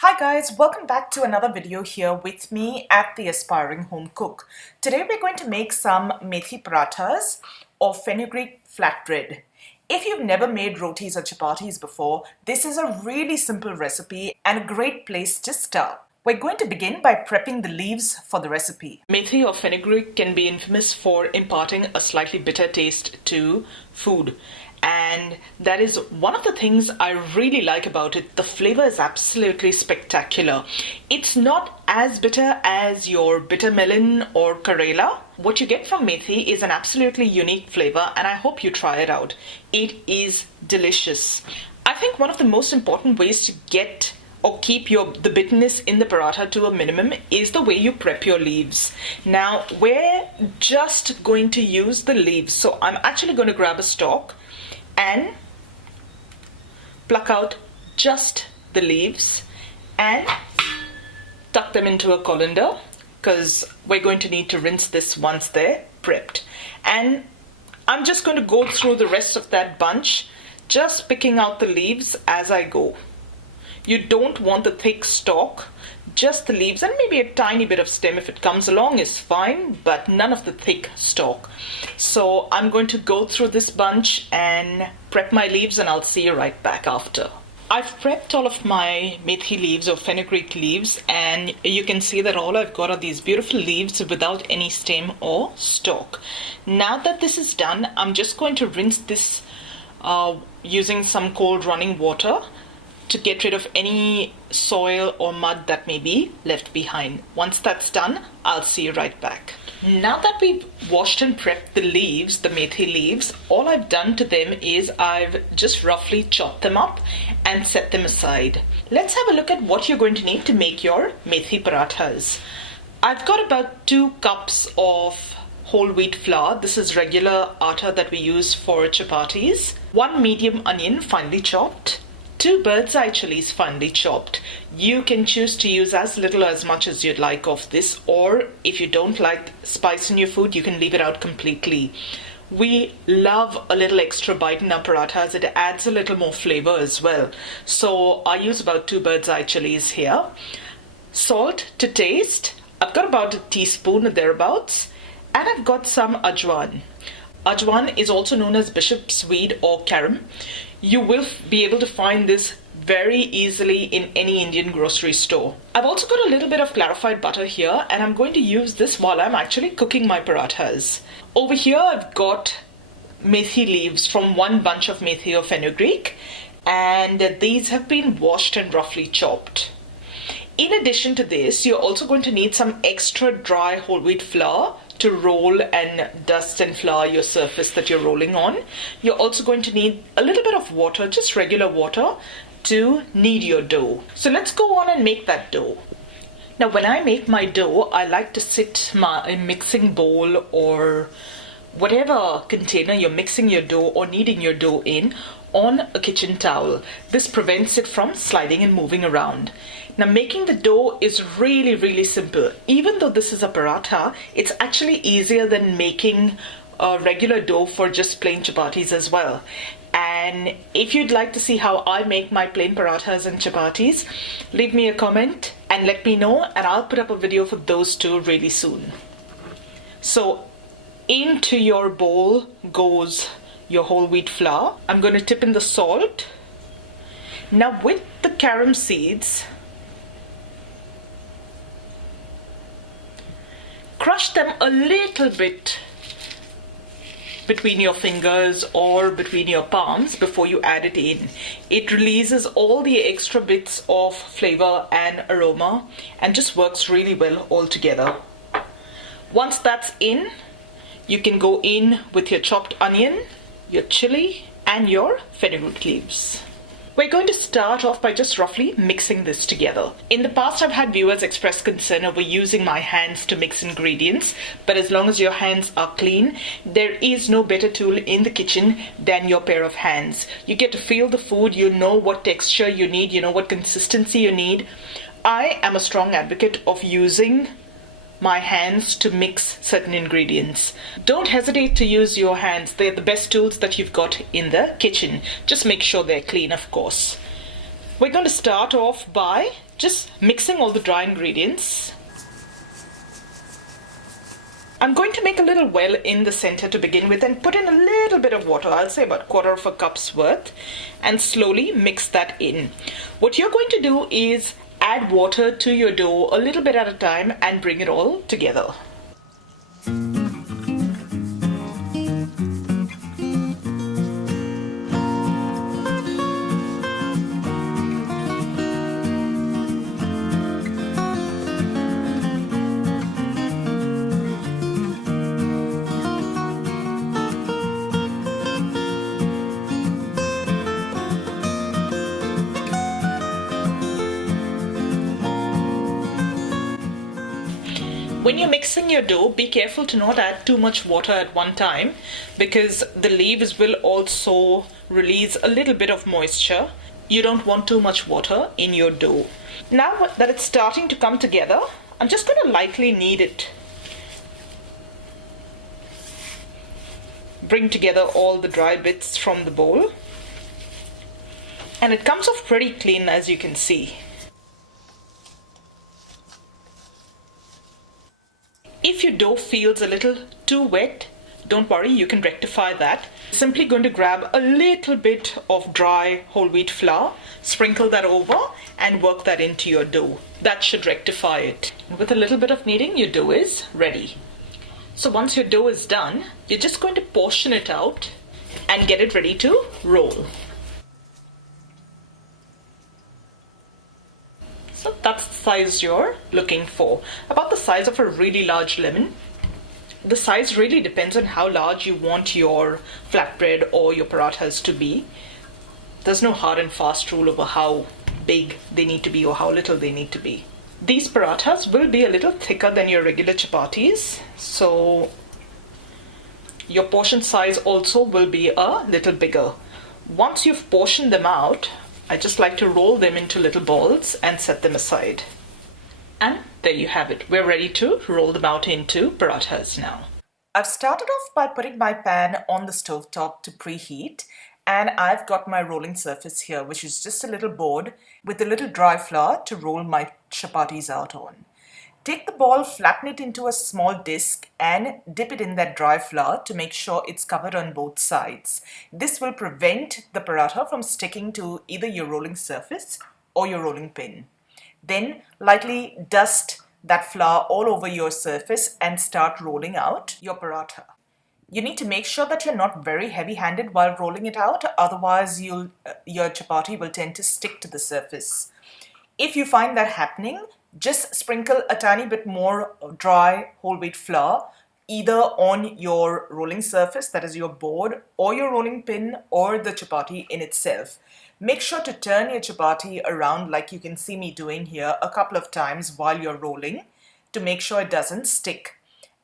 Hi guys, welcome back to another video here with me at the Aspiring Home Cook. Today we're going to make some Methi Parathas or Fenugreek Flatbread. If you've never made rotis or chapatis before, this is a really simple recipe and a great place to start. We're going to begin by prepping the leaves for the recipe. Methi or fenugreek can be infamous for imparting a slightly bitter taste to food. And that is one of the things I really like about it. The flavor is absolutely spectacular. It's not as bitter as your bitter melon or Karela. What you get from Methi is an absolutely unique flavor, and I hope you try it out. It is delicious. I think one of the most important ways to get or keep the bitterness in the paratha to a minimum is the way you prep your leaves. Now, we're just going to use the leaves. So I'm actually going to grab a stalk and pluck out just the leaves and tuck them into a colander because we're going to need to rinse this once they're prepped. And I'm just going to go through the rest of that bunch, just picking out the leaves as I go. You don't want the thick stalk, just the leaves and maybe a tiny bit of stem if it comes along is fine, but none of the thick stalk. So I'm going to go through this bunch and prep my leaves, and I'll see you right back after. I've prepped all of my methi leaves or fenugreek leaves, and you can see that all I've got are these beautiful leaves without any stem or stalk. Now that this is done, I'm just going to rinse this using some cold running water to get rid of any soil or mud that may be left behind. Once that's done, I'll see you right back. Now that we've washed and prepped the leaves, the methi leaves, all I've done to them is I've just roughly chopped them up and set them aside. Let's have a look at what you're going to need to make your methi parathas. I've got about 2 cups of whole wheat flour. This is regular atta that we use for chapatis. 1 medium onion finely chopped. 2 bird's eye chilies finely chopped. You can choose to use as little or as much as you'd like of this, or if you don't like spice in your food, you can leave it out completely. We love a little extra bite in our parathas. It adds a little more flavor as well. So I use about 2 bird's eye chilies here. Salt to taste. I've got about a teaspoon or thereabouts, and I've got some ajwan. Ajwan is also known as bishop's weed or carrom. You will be able to find this very easily in any Indian grocery store. I've also got a little bit of clarified butter here, and I'm going to use this while I'm actually cooking my parathas. Over here I've got methi leaves from one bunch of methi or fenugreek, and these have been washed and roughly chopped. In addition to this, you're also going to need some extra dry whole wheat flour to roll and dust and flour your surface that you're rolling on. You're also going to need a little bit of water, just regular water, to knead your dough. So let's go on and make that dough. Now when I make my dough, I like to sit my mixing bowl or whatever container you're mixing your dough or kneading your dough in on a kitchen towel. This prevents it from sliding and moving around. Now making the dough is really simple. Even though this is a paratha, it's actually easier than making a regular dough for just plain chapatis as well. And if you'd like to see how I make my plain parathas and chapatis, leave me a comment and let me know, and I'll put up a video for those too really soon. So into your bowl goes your whole wheat flour. I'm going to tip in the salt. Now with the carrom seeds, crush them a little bit between your fingers or between your palms before you add it in. It releases all the extra bits of flavor and aroma and just works really well all together. Once that's in, you can go in with your chopped onion, your chili, and your fenugreek leaves. We're going to start off by just roughly mixing this together. In the past, I've had viewers express concern over using my hands to mix ingredients, but as long as your hands are clean, there is no better tool in the kitchen than your pair of hands. You get to feel the food, you know what texture you need, you know what consistency you need. I am a strong advocate of using my hands to mix certain ingredients. Don't hesitate to use your hands. They're the best tools that you've got in the kitchen. Just make sure they're clean, of course. We're going to start off by just mixing all the dry ingredients. I'm going to make a little well in the center to begin with and put in a little bit of water, I'll say about 1/4 cup's worth, and slowly mix that in. What you're going to do is add water to your dough a little bit at a time and bring it all together. When you're mixing your dough, be careful to not add too much water at one time because the leaves will also release a little bit of moisture. You don't want too much water in your dough. Now that it's starting to come together, I'm just going to lightly knead it. Bring together all the dry bits from the bowl. And it comes off pretty clean, as you can see. If your dough feels a little too wet, don't worry, you can rectify that. Simply going to grab a little bit of dry whole wheat flour, sprinkle that over and work that into your dough. That should rectify it. With a little bit of kneading, your dough is ready. So once your dough is done, you're just going to portion it out and get it ready to roll. So that's the size you're looking for. About the size of a really large lemon. The size really depends on how large you want your flatbread or your parathas to be. There's no hard and fast rule over how big they need to be or how little they need to be. These parathas will be a little thicker than your regular chapatis, so your portion size also will be a little bigger. Once you've portioned them out, I just like to roll them into little balls and set them aside. And there you have it. We're ready to roll them out into parathas now. I've started off by putting my pan on the stovetop to preheat, and I've got my rolling surface here, which is just a little board with a little dry flour to roll my chapatis out on. Take the ball, flatten it into a small disc and dip it in that dry flour to make sure it's covered on both sides. This will prevent the paratha from sticking to either your rolling surface or your rolling pin. Then lightly dust that flour all over your surface and start rolling out your paratha. You need to make sure that you're not very heavy-handed while rolling it out, otherwise your chapati will tend to stick to the surface. If you find that happening, just sprinkle a tiny bit more dry whole wheat flour either on your rolling surface, that is your board, or your rolling pin, or the chapati in itself. Make sure to turn your chapati around like you can see me doing here a couple of times while you're rolling to make sure it doesn't stick.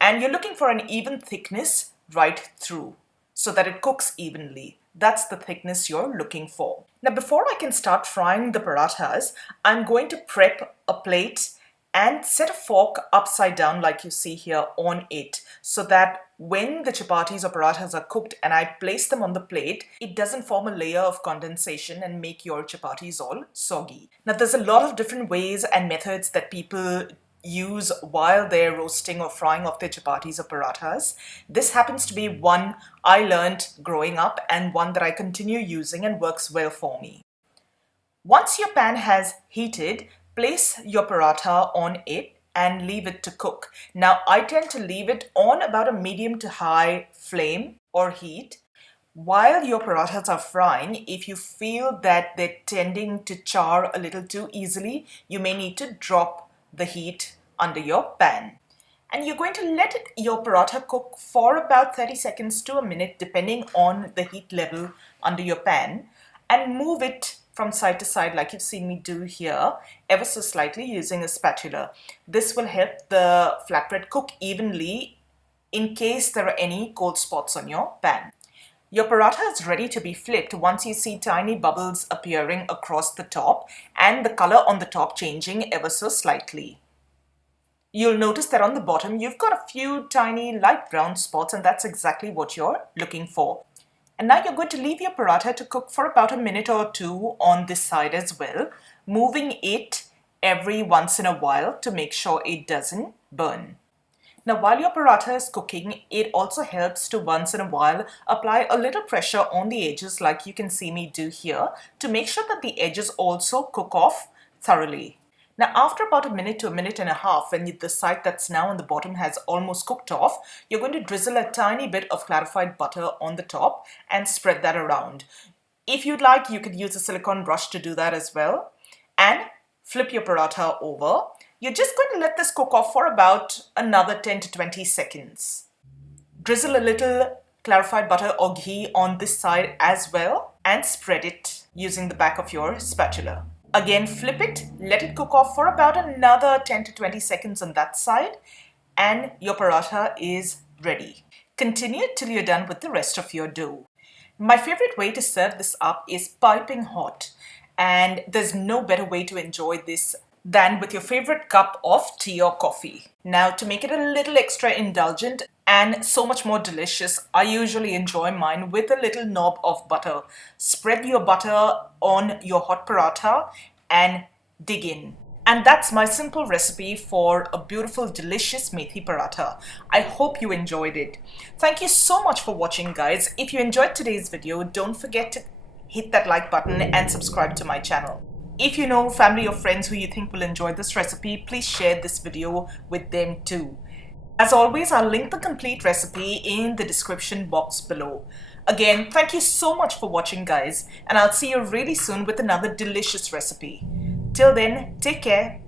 And you're looking for an even thickness right through so that it cooks evenly. That's the thickness you're looking for. Now, before I can start frying the parathas, I'm going to prep a plate and set a fork upside down like you see here on it, so that when the chapatis or parathas are cooked and I place them on the plate, it doesn't form a layer of condensation and make your chapatis all soggy. Now, there's a lot of different ways and methods that people use while they're roasting or frying off their chapatis or parathas. This happens to be one I learned growing up and one that I continue using and works well for me. Once your pan has heated, place your paratha on it and leave it to cook. Now, I tend to leave it on about a medium to high flame or heat. While your parathas are frying, if you feel that they're tending to char a little too easily, you may need to drop the heat under your pan. And you're going to let your paratha cook for about 30 seconds to a minute depending on the heat level under your pan, and move it from side to side like you've seen me do here ever so slightly using a spatula. This will help the flatbread cook evenly in case there are any cold spots on your pan. Your paratha is ready to be flipped once you see tiny bubbles appearing across the top and the color on the top changing ever so slightly. You'll notice that on the bottom you've got a few tiny light brown spots, and that's exactly what you're looking for. And now you're going to leave your paratha to cook for about a minute or two on this side as well, moving it every once in a while to make sure it doesn't burn. Now, while your paratha is cooking, it also helps to once in a while apply a little pressure on the edges like you can see me do here to make sure that the edges also cook off thoroughly. Now, after about a minute to a minute and a half, when the side that's now on the bottom has almost cooked off, you're going to drizzle a tiny bit of clarified butter on the top and spread that around. If you'd like, you could use a silicone brush to do that as well. And flip your paratha over. You're just going to let this cook off for about another 10 to 20 seconds. Drizzle a little clarified butter or ghee on this side as well and spread it using the back of your spatula. Again, flip it, let it cook off for about another 10 to 20 seconds on that side, and your paratha is ready. Continue till you're done with the rest of your dough. My favorite way to serve this up is piping hot, and there's no better way to enjoy this than with your favorite cup of tea or coffee. Now, to make it a little extra indulgent and so much more delicious, I usually enjoy mine with a little knob of butter. Spread your butter on your hot paratha and dig in. And that's my simple recipe for a beautiful, delicious Methi Paratha. I hope you enjoyed it. Thank you so much for watching, guys. If you enjoyed today's video, don't forget to hit that like button and subscribe to my channel. If you know family or friends who you think will enjoy this recipe, please share this video with them too. As always, I'll link the complete recipe in the description box below. Again, thank you so much for watching, guys, and I'll see you really soon with another delicious recipe. Till then, take care.